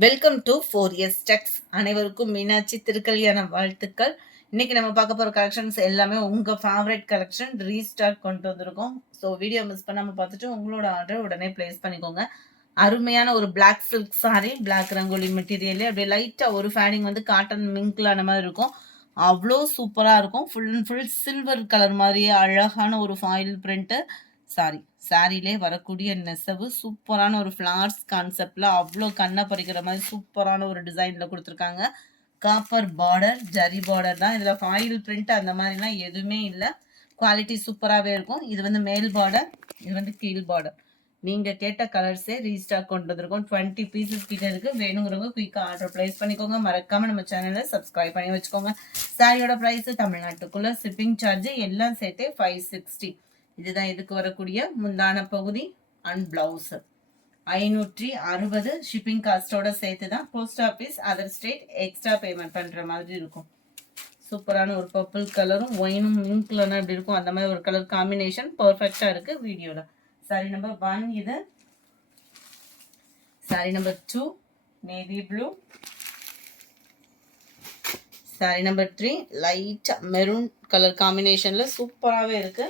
Welcome to 4S டெக்ஸ். அனைவருக்கும் மீனாட்சி திருக்கல்யாண வாழ்த்துக்கள். இன்னைக்கு நம்ம பார்க்க போகிற கலெக்ஷன்ஸ் எல்லாமே உங்கள் ஃபேவரட் கலெக்ஷன் ரீஸ்டாக் கொண்டு வந்திருக்கோம். ஸோ வீடியோ மிஸ் பண்ணாமல் பார்த்துட்டு உங்களோட ஆர்டர் உடனே பிளேஸ் பண்ணிக்கோங்க. அருமையான ஒரு black silk sari, black rangoli material, அப்படியே லைட்டாக ஒரு ஃபேடிங் வந்து காட்டன் மிங்க்லான மாதிரி இருக்கும். அவ்வளோ சூப்பராக இருக்கும். Full and full silver colour மாதிரியே அழகான ஒரு ஃபாயில் பிரிண்ட்டு சாரிலே வரக்கூடிய நெசவு சூப்பரான ஒரு ஃப்ளார்ஸ் கான்செப்ட்ல அவ்வளோ கண்ணை பறிக்கிற மாதிரி சூப்பரான ஒரு டிசைன்ல கொடுத்துருக்காங்க. காப்பர் பார்டர், ஜரி பார்டர் தான் இதில். ஃபாயில் பிரிண்ட் அந்த மாதிரிலாம் எதுவுமே இல்லை. குவாலிட்டி சூப்பராகவே இருக்கும். இது வந்து மேல் பார்டர், இது வந்து கீழ் பார்டர். நீங்கள் கேட்ட கலர்ஸே ரீஸ்டாக் கொண்டு வந்திருக்கோம். 20 பீசஸ் கிட்ட இருக்குது. வேணுங்கிறவங்க குயிக்காக ஆர்டர் ப்ளேஸ் பண்ணிக்கோங்க. மறக்காமல் நம்ம சேனலை சப்ஸ்கிரைப் பண்ணி வச்சுக்கோங்க. சாரியோட ப்ரைஸு தமிழ்நாட்டுக்குள்ளே ஷிப்பிங் சார்ஜ் எல்லாம் சேர்த்து 560. இதுதான் இதுக்கு வரக்கூடிய முந்தான பகுதி அண்ட் பிளவுஸ். 560 ஷிப்பிங் காஸ்டோட சேர்த்து தான். Post office other state extra payment பண்ற மாதிரி இருக்கும். சூப்பரான ஒரு பர்பிள் கலரும் ஒயினும் மிங்க்லனா இப்படி இருக்கும். அந்த மாதிரி ஒரு கலர் காம்பினேஷன் பர்ஃபெக்டா இருக்கு வீடியோல. சாரி நம்பர் 1 இது. Sari number 2 navy blue. Sari number 3 light maroon colour காம்பினேஷன்ல சூப்பராகவே இருக்கு.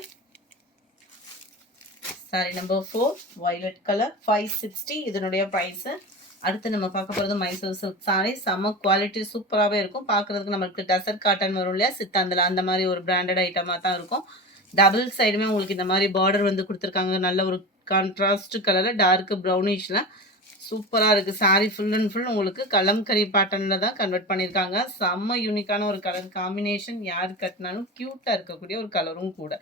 சாரி நம்பர் 4 வயலட் கலர் 560 இதனுடைய ப்ரைஸ். அடுத்து நம்ம பார்க்க போகிறது மைசூர் சில்க் சாரி. செம்ம குவாலிட்டி சூப்பராகவே இருக்கும். பார்க்குறதுக்கு நம்மளுக்கு டெசர்ட் காட்டன் வரும் இல்லையா, சித்தாந்தில் அந்த மாதிரி ஒரு பிராண்டட் ஐட்டமாக தான் இருக்கும். டபுள் சைடுமே உங்களுக்கு இந்த மாதிரி பார்டர் வந்து கொடுத்துருக்காங்க. நல்ல ஒரு கான்ட்ராஸ்ட் கலரில் டார்க் ப்ரௌனிஷில் சூப்பராக இருக்குது. சாரி ஃபுல் அண்ட் ஃபுல் உங்களுக்கு கலம்கரி பேட்டர்னில் தான் கன்வெர்ட் பண்ணியிருக்காங்க. செம்ம யூனிக்கான ஒரு கலர் காம்பினேஷன். யார் கட்டினாலும் க்யூட்டாக இருக்கக்கூடிய ஒரு கலரும் கூட.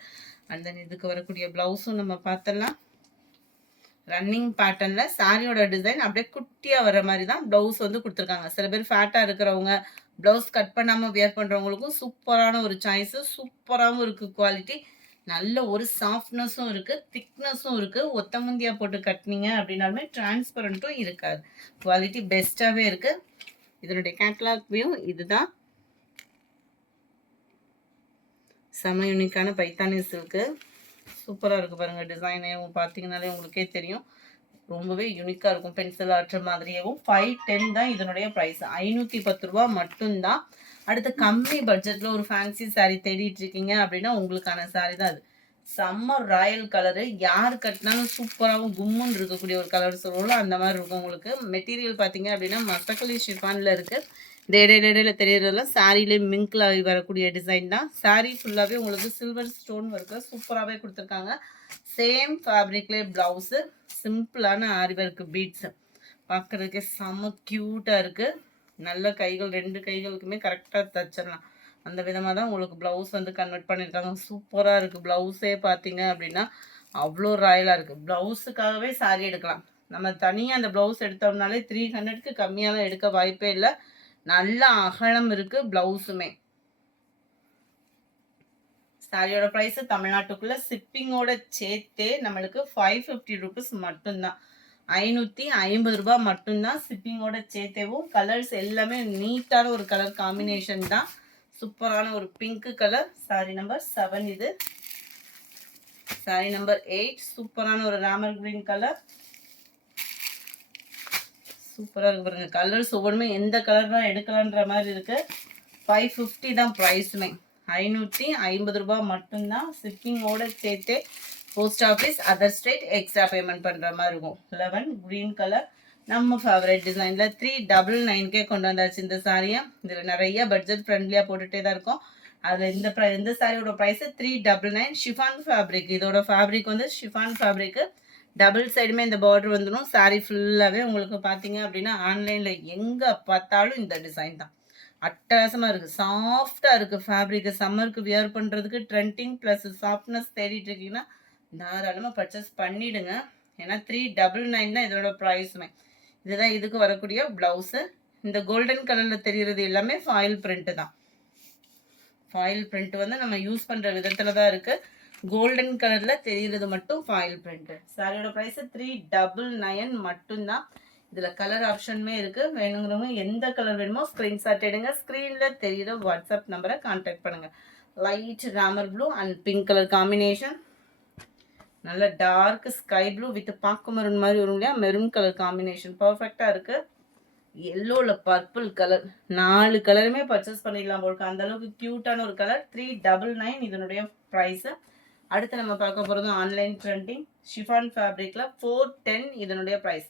அண்ட் தென் இதுக்கு வரக்கூடிய ப்ளவுஸும் நம்ம பார்த்தலாம். ரன்னிங் பேட்டர்னில் சாரியோட டிசைன் அப்படியே குட்டியாக வர மாதிரி தான் ப்ளவுஸ் வந்து கொடுத்துருக்காங்க. சில பேர் ஃபேட்டாக இருக்கிறவங்க ப்ளவுஸ் கட் பண்ணாமல் வியர் பண்ணுறவங்களுக்கும் சூப்பரான ஒரு சாய்ஸு. சூப்பராகவும் இருக்குது குவாலிட்டி. நல்ல ஒரு சாஃப்ட்னஸும் இருக்குது, திக்னஸும் இருக்குது. ஒத்த முந்தியாக போட்டு கட்டினீங்க அப்படின்னாலுமே டிரான்ஸ்பரண்ட்டும் இருக்காது. குவாலிட்டி பெஸ்ட்டாகவே இருக்குது. இதனுடைய கேட்லாக் வியூ இதுதான். செம யூனிக்கான பைத்தானி சில்க்கு சூப்பராக இருக்குது பாருங்கள். டிசைனே பார்த்தீங்கன்னாலே உங்களுக்கே தெரியும், ரொம்பவே யூனிக்காக இருக்கும். பென்சில் ஆற்ற மாதிரியேவும். 510 தான் இதனுடைய ப்ரைஸ். 510 ரூபா மட்டும்தான். அடுத்து கம்மி பட்ஜெட்டில் ஒரு ஃபேன்சி சாரீ தேடிட்டு இருக்கீங்க அப்படின்னா உங்களுக்கான சாரீ தான் அது. செம்ம ராயல் கலரு. யார் கட்டினாலும் சூப்பராகவும் கும்முன்னு இருக்கக்கூடிய ஒரு கலர் சொல்லுவோம்ல, அந்த மாதிரி இருக்கும். உங்களுக்கு மெட்டீரியல் பார்த்தீங்க அப்படின்னா மசக்கலி ஷிஃபானில் இருக்குது. இடையில தெரியறதுல சாரிலே மிங்க்ல வரக்கூடிய டிசைன் தான். சாரி ஃபுல்லாகவே உங்களுக்கு சில்வர் ஸ்டோன் ஒர்க்கு சூப்பராகவே கொடுத்துருக்காங்க. சேம் ஃபேப்ரிக்லேயே ப்ளவுஸு, சிம்பிளான ஆரி ஒர்க் பீட்ஸு. பார்க்குறதுக்கே செம்ம க்யூட்டாக இருக்குது. நல்ல கைகள், 2 கைகளுக்குமே கரெக்டாக தச்சிடலாம். அந்த விதமாக தான் உங்களுக்கு ப்ளவுஸ் வந்து கன்வெர்ட் பண்ணியிருக்காங்க. சூப்பராக இருக்குது. ப்ளவுஸே பார்த்தீங்க அப்படின்னா அவ்வளோ ராயலாக இருக்குது. ப்ளவுஸுக்காகவே சாரி எடுக்கலாம். நம்ம தனியாக அந்த ப்ளவுஸ் எடுத்தோம்னாலே 300க்கு கம்மியாக எடுக்க வாய்ப்பே இல்லை. நல்ல அகலம் இருக்குது ப்ளவுஸுமே. சாரியோட ப்ரைஸ் தமிழ்நாட்டுக்குள்ள ஷிப்பிங்கோட சேர்த்தே நம்மளுக்கு 550 ருபீஸ் மட்டும்தான். 550 ரூபாய் மட்டும்தான் ஷிப்பிங்கோட சேர்த்தேவும். கலர்ஸ் எல்லாமே நீட்டான ஒரு கலர் காம்பினேஷன் தான். சூப்பரான ஒரு பிங்க் கலர். சாரி நம்பர் 7 இது. சாரி நம்பர் 8 சூப்பரான ஒரு ராமர் கிரீன் கலர். சூப்பராக இருக்கு பாருங்க. கலர்ஸ் ஒவ்வொன்றுமே எந்த கலர் தான் எடுக்கலான்ற மாதிரி இருக்கு. 550 தான் ப்ரைஸுமே. 550 ரூபாய் மட்டும்தான். ஷிப்பிங்கோட சேர்த்து post office other state extra payment பண்ணுற மாதிரி இருக்கும். 11 க்ரீன் கலர் நம்ம ஃபேவரட் டிசைனில் 399 கொண்டு வந்தாச்சு இந்த சாரியை. இதில் நிறைய பட்ஜெட் ஃப்ரெண்ட்லியாக போட்டுகிட்டே தான் இருக்கும். அதில் இந்த சாரியோட ப்ரைஸு 399. Chiffon fabric. இதோட ஃபேப்ரிக் வந்து ஷிஃபான் ஃபேப்ரிக்கு. டபுள் சைடுமே இந்த பார்டர் வந்துடும். சாரீ ஃபுல்லாகவே உங்களுக்கு பார்த்தீங்க அப்படின்னா ஆன்லைனில் எங்கே பார்த்தாலும் இந்த டிசைன் தான். அட்டகாசமாக இருக்குது. சாஃப்டாக இருக்குது ஃபேப்ரிக்கு. சம்மருக்கு வியர் பண்ணுறதுக்கு ட்ரெண்டிங் ப்ளஸ் சாஃப்ட்னஸ் தேடிட்டு இருக்கீங்கன்னா தாராளமாக பர்ச்சேஸ் பண்ணிவிடுங்க. ஏன்னா 399 தான் இதோட ப்ரைஸுமே. இதுதான் இதுக்கு வரக்கூடிய ப்ளவுஸு. இந்த கோல்டன் கலரில் தெரிகிறது எல்லாமே ஃபாயில் பிரிண்ட்டு தான். ஃபாயில் பிரிண்ட் வந்து நம்ம யூஸ் பண்ணுற விதத்தில் தான் இருக்குது. கோல்டன் கலரில் தெரிகிறது மட்டும் ஃபாயில் பிரிண்ட்டு. சாரியோட ப்ரைஸு 399 மட்டும்தான். இதில் கலர் ஆப்ஷனுமே இருக்குது. வேணுங்கிறவங்க எந்த கலர் வேணுமோ ஸ்க்ரீன்ஷாட் எடுங்க. ஸ்க்ரீனில் தெரிகிற வாட்ஸ்அப் நம்பரை கான்டாக்ட் பண்ணுங்கள். Light Ramar blue and pink colour combination. நல்ல டார்க் ஸ்கை ப்ளூ வித் பாக்கு மெரூன் மாதிரி வரும் இல்லையா, மெரூன் கலர் காம்பினேஷன் பர்ஃபெக்டாக இருக்குது. எல்லோல பர்பிள் கலர் 4 கலருமே பர்ச்சேஸ் பண்ணிடலாம் போல அந்த அளவுக்கு கியூட்டான ஒரு கலர் 399 இதனுடைய ப்ரைஸ். அடுத்து நம்ம பார்க்க போகிறது ஆன்லைன் ட்ரெண்டிங் ஷிஃபான் ஃபேப்ரிக்ல 410 இதனுடைய ப்ரைஸ்.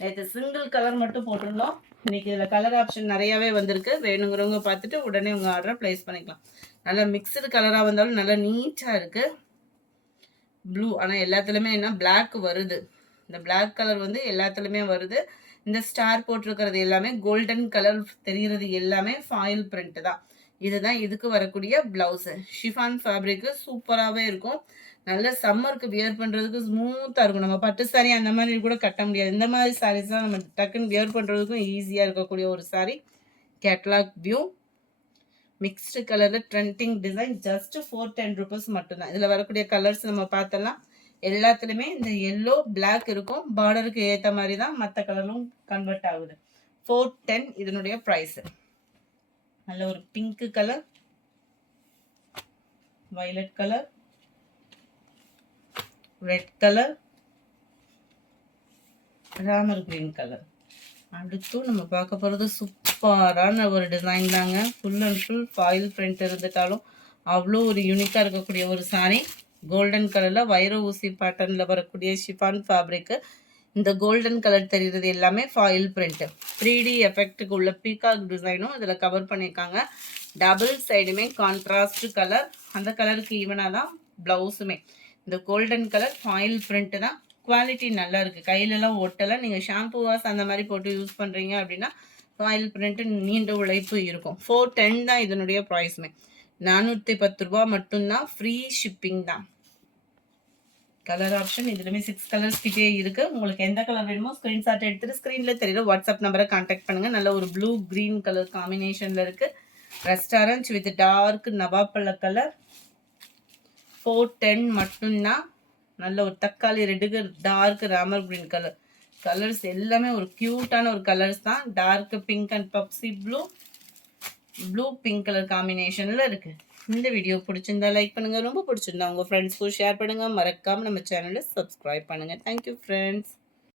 நேற்று சிங்கிள் கலர் மட்டும் போட்டிருந்தோம். இன்னைக்கு இதில் கலர் ஆப்ஷன் நிறையாவே வந்திருக்கு. வேணுங்கிறவங்க பார்த்துட்டு உடனே உங்கள் ஆர்டரை ப்ளேஸ் பண்ணிக்கலாம். நல்லா மிக்சடு கலராக வந்தாலும் நல்லா நீட்டாக இருக்குது. ப்ளூ ஆனால் எல்லாத்துலேயுமே என்ன பிளாக் வருது. இந்த பிளாக் கலர் வந்து எல்லாத்துலேயுமே வருது. இந்த ஸ்டார் போட்டிருக்கிறது எல்லாமே கோல்டன் கலர் தெரிகிறது எல்லாமே ஃபாயில் பிரிண்ட் தான். இதுதான் இதுக்கு வரக்கூடிய பிளவுஸு. ஷிஃபான் ஃபேப்ரிக்கு சூப்பராகவே இருக்கும். நல்ல சம்மருக்கு வியர் பண்ணுறதுக்கு ஸ்மூத்தாக இருக்கும். நம்ம பட்டு சாரி அந்த மாதிரி கூட கட்ட முடியாது. இந்த மாதிரி சாரீஸ் தான் நம்ம டக்குன்னு வியர் பண்ணுறதுக்கும் ஈஸியாக இருக்கக்கூடிய ஒரு சாரீ. கேட்லாக் வியூ மிக்ஸ்டு கலரில் ட்ரெண்டிங் டிசைன் ஜஸ்ட் 410 rupees மட்டும்தான். இதில் வரக்கூடிய கலர்ஸ் நம்ம பார்த்தலாம். எல்லாத்துலேயுமே இந்த எல்லோ பிளாக் இருக்கும். பார்டருக்கு ஏற்ற மாதிரி தான் மற்ற கலரும் கன்வெர்ட் ஆகுது. 410 இதனுடைய ப்ரைஸு. நல்ல ஒரு pink colour, violet colour, red colour, Ramar green colour. அடுத்தும் நம்ம பார்க்க போகிறது சூப்பரான ஒரு டிசைன் தாங்க. Full and full foil print இருந்துட்டாலும் அவ்வளோ ஒரு யூனிக்காக இருக்கக்கூடிய ஒரு சாரீ. கோல்டன் கலரில் வைர ஊசி பேட்டர்னில் வரக்கூடிய ஷிஃபான் ஃபேப்ரிக்கு. இந்த கோல்டன் கலர் தெரிகிறது எல்லாமே ஃபாயில் பிரிண்ட்டு. 3D எஃபெக்ட்டுக்கு உள்ள பீகாக் டிசைனும் இதில் கவர் பண்ணியிருக்காங்க. டபுள் சைடுமே கான்ட்ராஸ்ட் கலர். அந்த கலருக்கு ஈவனாக தான் ப்ளவுஸுமே. இந்த கோல்டன் கலர் ஃபாயில் பிரிண்ட்டு தான். குவாலிட்டி நல்லா இருக்குது. கையிலலாம் ஒட்டலை. நீங்கள் ஷாம்பு வாஷ் அந்த மாதிரி போட்டு யூஸ் பண்ணுறீங்க அப்படின்னா ஃபாயில் பிரிண்ட்டு நீண்ட உழைப்பு இருக்கும். 410 தான் இதனுடைய ப்ரைஸுமே. 410 ரூபா மட்டும்தான். ஃப்ரீ ஷிப்பிங் தான். கலர் ஆப்ஷன் இதுலேயுமே 6 கலர்ஸ் கிட்டே இருக்குது. உங்களுக்கு எந்த கலர் வேணுமோ ஸ்க்ரீன்ஷாட் எடுத்துகிட்டு ஸ்க்ரீனில் தெரியுற வாட்ஸ்அப் நம்பரை கான்டாக்ட் பண்ணுங்கள். நல்ல ஒரு ப்ளூ க்ரீன் கலர் காம்பினேஷனில் இருக்குது. ரெஸ்டாரண்ட் வித் டார்க் நவாப்பழ கலர். 410 மட்டும்தான். நல்ல ஒரு தக்காளி ரெட்டுக்கு dark Ramar green colour. Colours எல்லாமே ஒரு க்யூட்டான ஒரு கலர்ஸ் தான். Dark pink and Pepsi blue pink colour காம்பினேஷனில் இருக்குது. இந்த வீடியோ பிடிச்சிருந்தா லைக் பண்ணுங்கள். ரொம்ப பிடிச்சிருந்தா உங்கள் ஃப்ரெண்ட்ஸ்க்கும் ஷேர் பண்ணுங்கள். மறக்காமல் நம்ம சேனலை சப்ஸ்கிரைப் பண்ணுங்கள். Thank you friends.